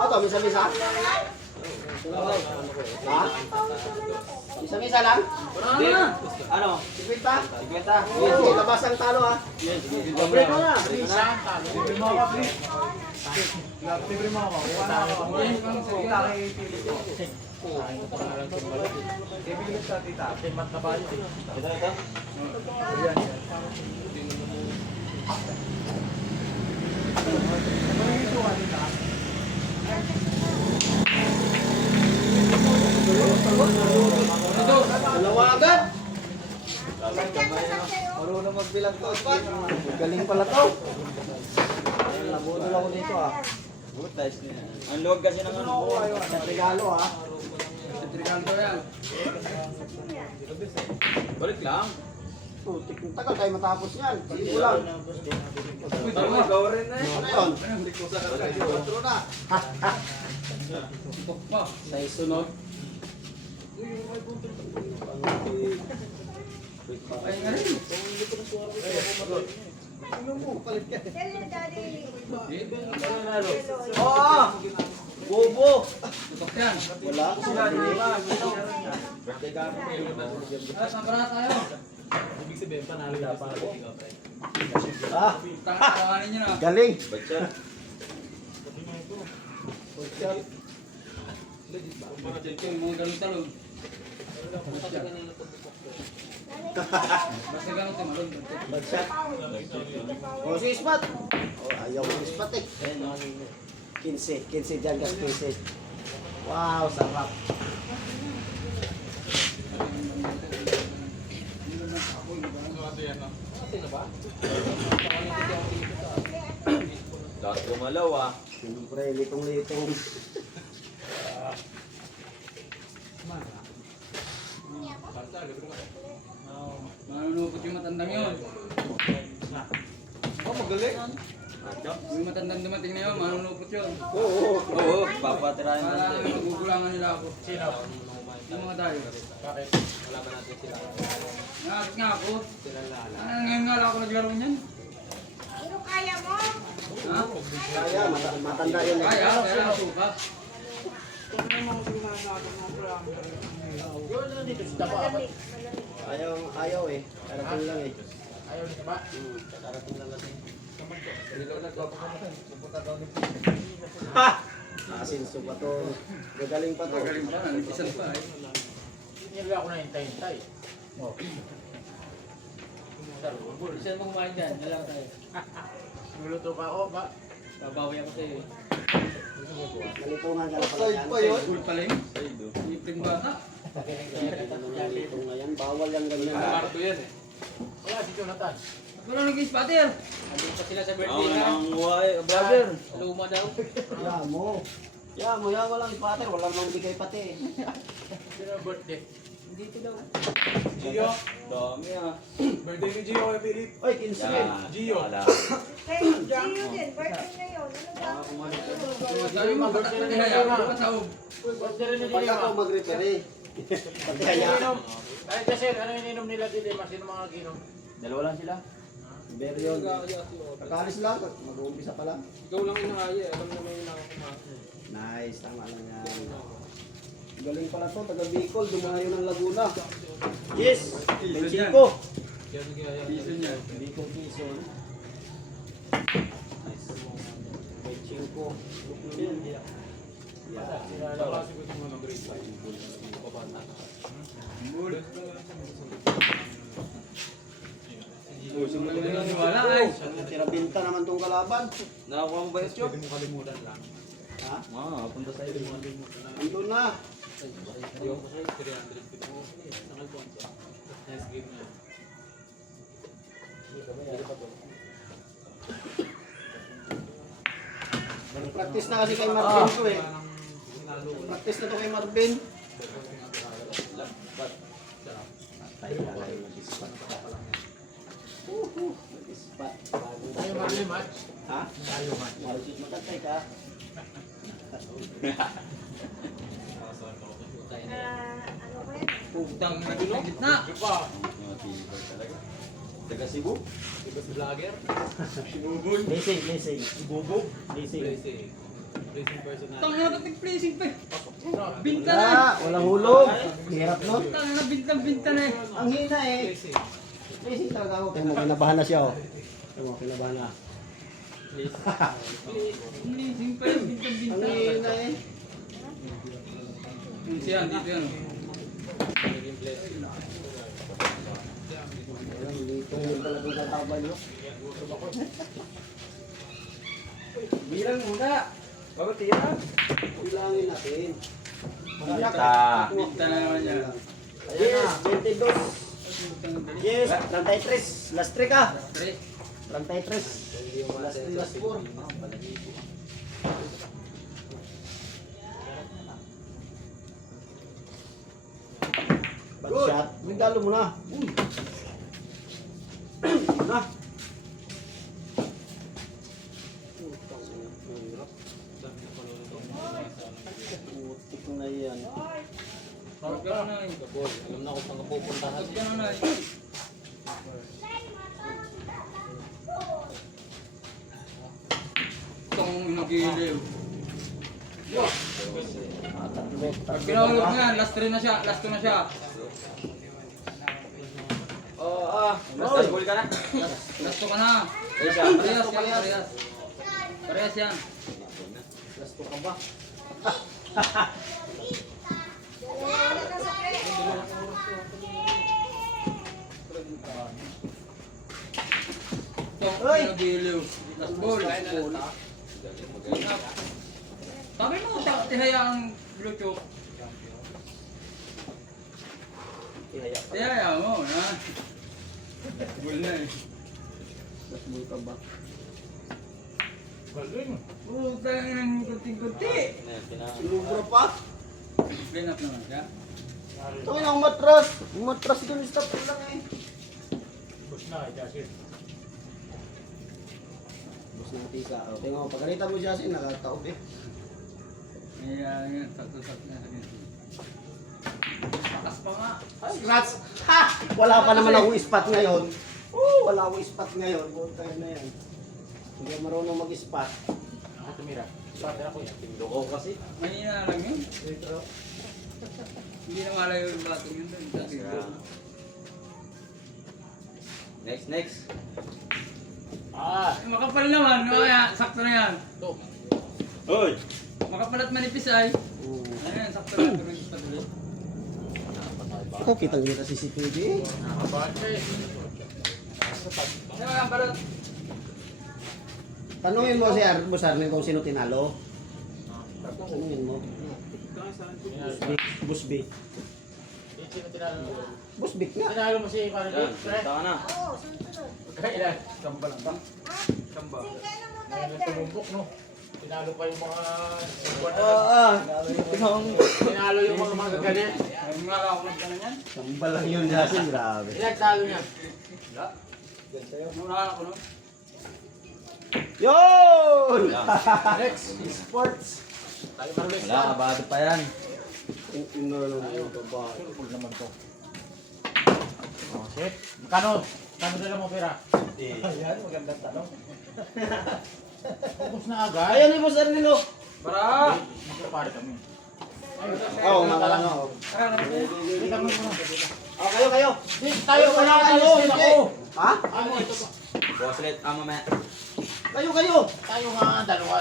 Ako, misa-misa? Ha? Misa-misa lang? Ano? 50? 50. Sige, labas ang talo ha. Break mo na. Libre mo ako, please. Libre mo ako. Wala ako. Ibigay sa tita. Mat na ba yun? Ito. Ayan. Ano yung ito ka tita? Dalawa agad. Marunong magbilang to. Galing pala to. Nabudol ako dito ha. Good, nice niya. Ang luwag kasi ng ano. Sa regalo ha. Trikanto yan. Balik lang. Putik ng tagal tayo matapos yan. Sige lang. Tama, ikaw rin na eh. Ano yun? Hindi ko sa kayo. Patro na. Sa isunod. Ay nga rin. Oo! Bobo! Yan. Wala. Sila nila. Saan para tayo? Ah, Tanganin niyo na. galing. Bacha. Mga galong-talong. Basta ganun tayo malun. Bagsak. O si Ispat. O ayaw mo Ispat eh. 15 dyan gas 15. Wow, sarap. Lahat kumalaw ah. Siyempre, litong-litong. Manunukot yung matandang yun. Oh, magaling. Yung matandang dumating na yun, manunukot yun. Oo. Oo, papatirahin mo. Para magugulangan nila ako. Sino? Yung mga tayo. Bakit? Wala ba natin sila? Nakakit nga ako. Sila lala. Ngayon nga lang ako naglaro niyan. Pero kaya mo? Ha? Kaya, matanda yun eh. Kaya, kaya ako ka. Ayaw eh. Karating lang eh. Ayaw nito ba? Karating lang natin. Hindi ko nagpapakamatan. Pupunta daw ni Ha! Asinso pa to. Gagaling pa to. Gagaling pa, nanipisan pa eh. Hindi ako na hintay-hintay. Oh. Saan mo kumain dyan? Nalang tayo. Luluto pa ako ba? Babawi ako sa'yo. Nalitungan ka na pala yan. Gold pala yun. Libreng bata. Nalitong na yan. Bawal yan ganyan. Marto yan eh. Wala si Jonathan. Wala naging spatter. Andun pa sila sa Oo, birthday na. ang buhay, brother. Luma daw. Ya mo, walang ipater. Walang nang bigay pati eh. Sino ang birthday? Dito daw. Gio. Dami ah. Birthday ni Gio kay Philip. Oy, 15 rin. Gio. Wala. Kay Gio din, birthday ngayon. Ano ba? Sabi mo, ba't ako nilaya? Ba't taog? Birthday rin ni Pag Gio. ako mag-referee. Pati kaya. Ay kasi ano ininom nila dito? Sino mga ginom? Dalawa lang sila. Pero yun. Kakalis lang. Mag-uumpisa pa lang. Ikaw lang inahaya. Alam naman yung nakakumakas. Nice, tama lang yan. Galing pala to, taga Bicol, dumayo ng Laguna. Yes! Benchiko! Piso niya. Bicol Quezon. Nice. Benchiko. Yeah. Pusong mo din ang wala ay. Tirabinta naman tong kalaban. Nakakuha mo ba yung chok? Ha? Ah, punta sa'yo. Andun na. Practice na kasi kay Marvin ko eh. Practice na to kay Marvin. Patay ka lang yung mag-ispat. Mag-ispat. Ayaw mag-limat. Ha? Ayaw mat. Marvin, matatay ka. Ano ba yan? Putang na gitna. Iba. Taga Cebu? Iba si vlogger. Lasing. Bubog. Lasing. Tangina na tig-placing pa eh. Binta na Wala, walang hulog. Hirap nun. eh. Tangina na binta na eh. Ang hina eh. Easy talaga ako. Tingnan mo, kinabahan na siya oh. Tingnan mo, kinabahan na. Placing pa eh. Binta Ang na. hina eh. Siyan, dito yan. Dito yung talagang katabay no. Bilang muna. Bago tira. Bilangin natin. Binta na naman yan. Yes, 22. Yes, 33. Last 3 ka. 33. Last 3, last 4. Bad shot. Regalo mo na. Na. Putik na yan. Huwag ka na eh. Alam na kung saan ka pupuntahan. Huwag ka na eh. Itong nagiliw. Pag pinahulog na yan, last 3 na siya, last 2 na siya. Basta goal ka na. Last 2 ka na. Parehas yan, parehas. Parehas yan. Last 2 ka ba? Wala ka sa pre. Itong Oy! nagiliw. Last ball. Sabi mo, tihaya ang Bluetooth. Tihaya mo, na. Ball na eh. Last 2 ka ba? Puta ng kunti-kunti. Sinubra pa? Clean up naman siya. Ito yun ang matras. Yung matras dun, stop ko lang eh. Bus na, Jasin. Bus ng tika. O, tingnan mo, pagalitan mo Jasin, nakataob eh. Yan, sakto-sakto na. Takas pa nga. Scratch! Ha! Wala pa naman akong spot ngayon. Wala akong spot ngayon. Buong time na yan. Hindi ako marunong mag-spot. Ako tumira. Sabi ako yan. Loko kasi. Mahina lang yun. Hindi na malayo yung batong yun doon. Next. Makapal naman, no? Kaya sakto na yan. Hoy! Makapal at manipis ay. Ayan, sakto na. Pero sa tuloy. Ako, kitang-kita CCTV. Ano ang balot? Tanungin mo si Boss Arnel kung sino tinalo. Tanungin mo. Boss B. Sino tinalo mo? Boss B nga. Tinalo mo si Parang Yan, Pre? punta ka na. Oo, sunod-sunod. Kailan? Samba lang ba? Singka na muna Ngayon dyan. tumumbok, no? Tinalo pa yung mga... Tinalo yung mga magagalit. Ay, mga ako lang ka na yan. Sambal lang yun, Jasin. Grabe. Ilan talo niya? Muna ako, no? Yun! Next, sports. Tayo marulis Wala, kabado pa yan. Full naman to. Oh, shit. Magkano? Kano dala mo pera? Ayan, magandang tanong. Focus na agad. Ayun ni Boss Arnel, oh. Para! Magpapare kami. Oo, nakala nga, oh. Kita mo muna. Kayo. Tayo wala tayo. Ako. Ha? Ano ito pa? Boss ulit, mamaya. Kayo. Tayo nga dalawa eh.